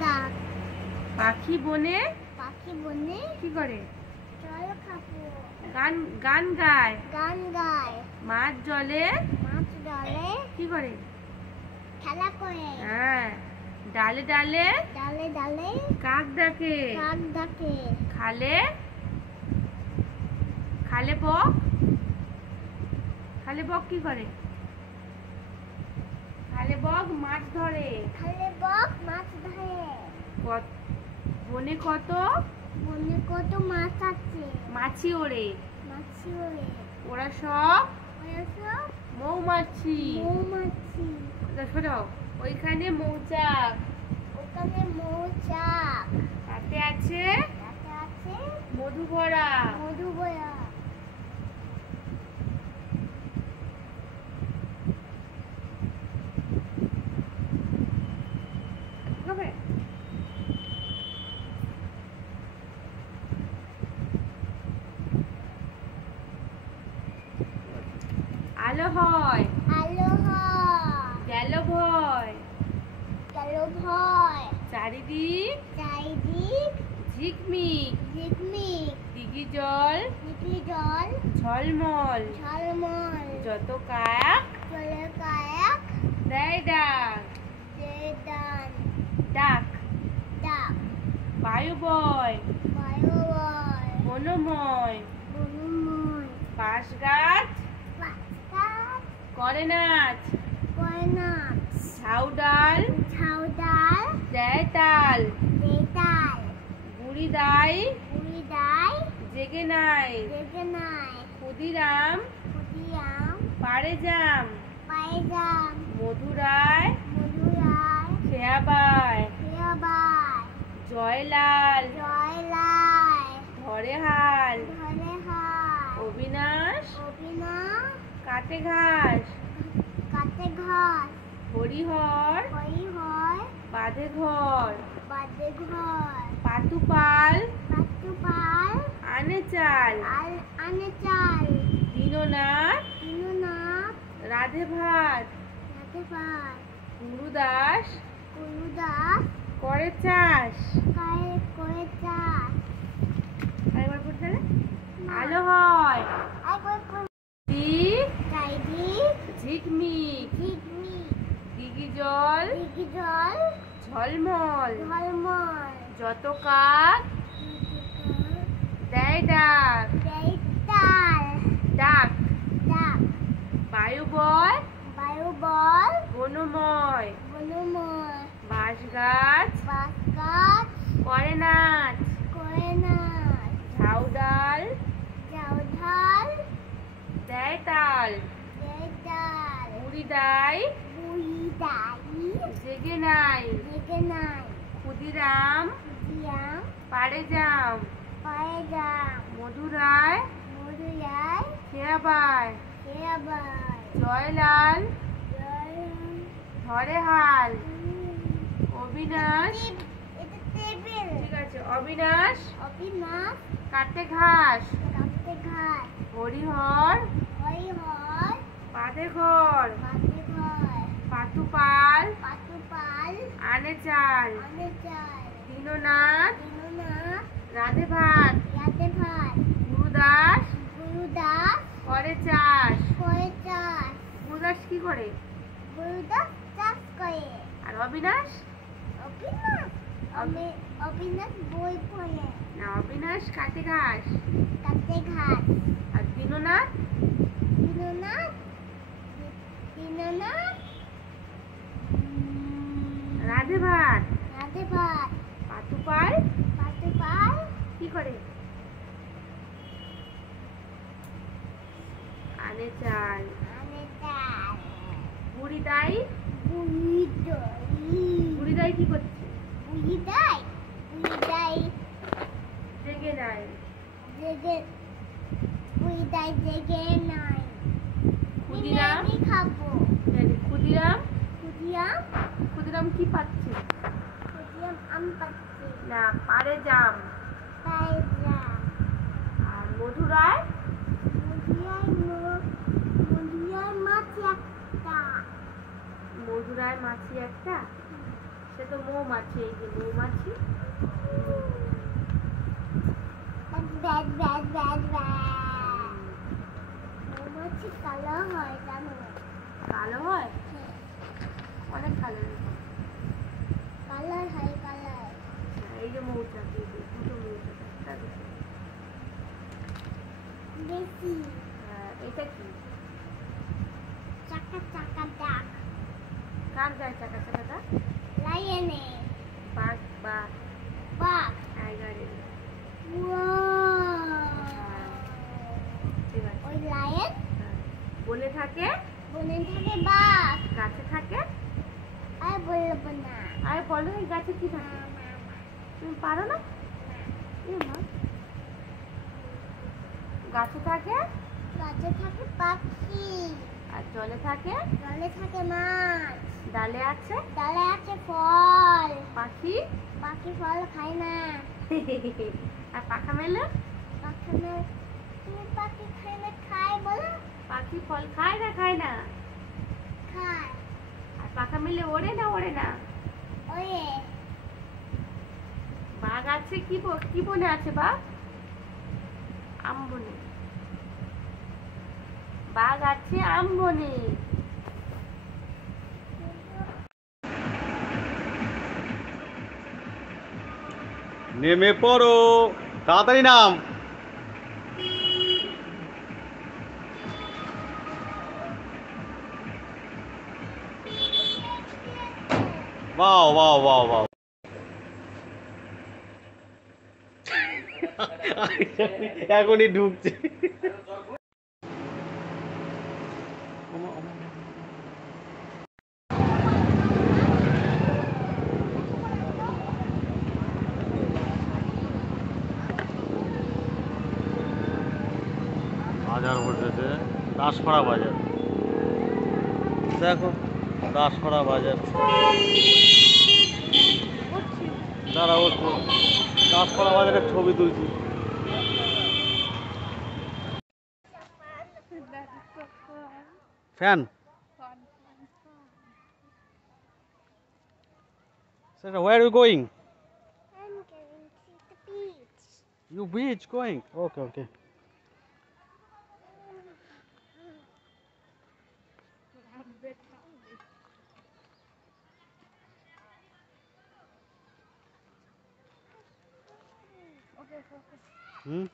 ডাক। পাখি বনে কি করে? জল খাবো। গান গান গায়। গান গায়। মাছ জলে কি করে? খেলা করে। হ্যাঁ। ডালে ডালে কাক ডাকে। খালে বক কি করে? খালে বক মাছ ধরে। বনে কত মাছ আছে। মাছি ওড়ে। ওরা সব মৌমাছি। ওইখানে মৌচাক। তাতে আছে মধু ভরা। আলো হয় গেল ভয়। চারিদিক ঝিকমিক। দিঘি জল ঝলমল। যত কাক দেয় ডাক। বায়ু বয় বনময়। বাঁশ গাছ করে নাচ। ঝাউ ডাল দেয় তাল। বুড়ি দাই জেগে নাই। ক্ষুদিরাম পাড়ে জাম। মধুরায় খেয়াবায়। জয়লাল ধরে হাল। অবিনাশ কাটে ঘাস। হরিহর বাঁধে ঘর। পাতুপাল আনে চাল। দীননাথ রাধে ভাত। গুরুদাস করে চাষ। আলো হয় ঝিকমিক। দিঘি জল ঝলমল। যত কাক দেয় ডাক। বায়ু বয় বনময়। বাঁশ গাছ করে নাচ। ঝাউ ডাল দেয় তাল। বুড়ি দাই জেগে নাই। ক্ষুদিরাম পাড়ে জাম। মধুরায় খেয়াবায়। জয়লাল ধরে হাল। অবিনাশ ঠিক আছে। অবিনাশ কাটে ঘাস। হরিহর বাঁধে ঘর। পাতুপাল আনে চাল। দীননাথ রাধে ভাত। গুরুদাস করে চাষ। গুরুদাস কি করে? আর অবিনাশ বই পড়ে। না, অবিনাশ কাটে ঘাস। আর দীননাথ রাধে ভাত। পাতুপাল কি করে? আনে চাল। বুড়ি দাই কি করছে? জেগে নাই। ক্ষুদিরাম কি পাচ্ছে? না, পাড়ে জাম। আর মধুরায় মাছি একটা। সেটা তো মৌমাছি, এই যে মৌমাছি। Bat bat bat bat. মৌমাছি কালো হয় জানো? কালো হয়, অনেক কালো। কালার হয় কালার। এই যে মৌচাক, এই যে দুটো মৌচাক, একটা দুটো। বেশি এটা কি? চাকা চাকা ডাক। কার গায়ে চাকা চাকাটা? লায়নে বাঘ, বাঘ, বাঘ। টাইগারের। ঠিক আছে। ওই লায়ন বনে থাকে, বনে থাকে, বাঘ গাছে থাকে। আর বলবো না। আর বলো এই গাছে কি থাকে? তুমি পারো না? এ মা। গাছে থাকে, গাছে থাকে পাখি। আর জলে থাকে, জলে থাকে মাছ। ডালে আছে, ডালে আছে ফল। পাখি। পাখি ফল খায় না। আর পাখা মেলে? তুমি পাখি খায় না খায় বলো? পাখি ফল খায় না, খায় না। খায়। আর পাখা মেলে ওড়ে না, ওড়ে না। ওরে বাঘ আছে কি কি বনে আছে বাঘ? আম বনে। বাঘ আছে আম বনে। নেমে পড়ো, তাড়াতাড়ি নাম। বাও বাও বাও বাও। এখনই ঢুকছে। বাজার বসেছে, দাসপাড়া বাজার। দেখো দাসপাড়া বাজার। দাঁড়া বসবো, দাসপাড়া বাজারের ছবি তুলছি। Fan Sir, where are you going? I'm going to the beach. You beach going? Okay, okay. Hmm?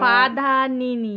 পা ধা নি নি।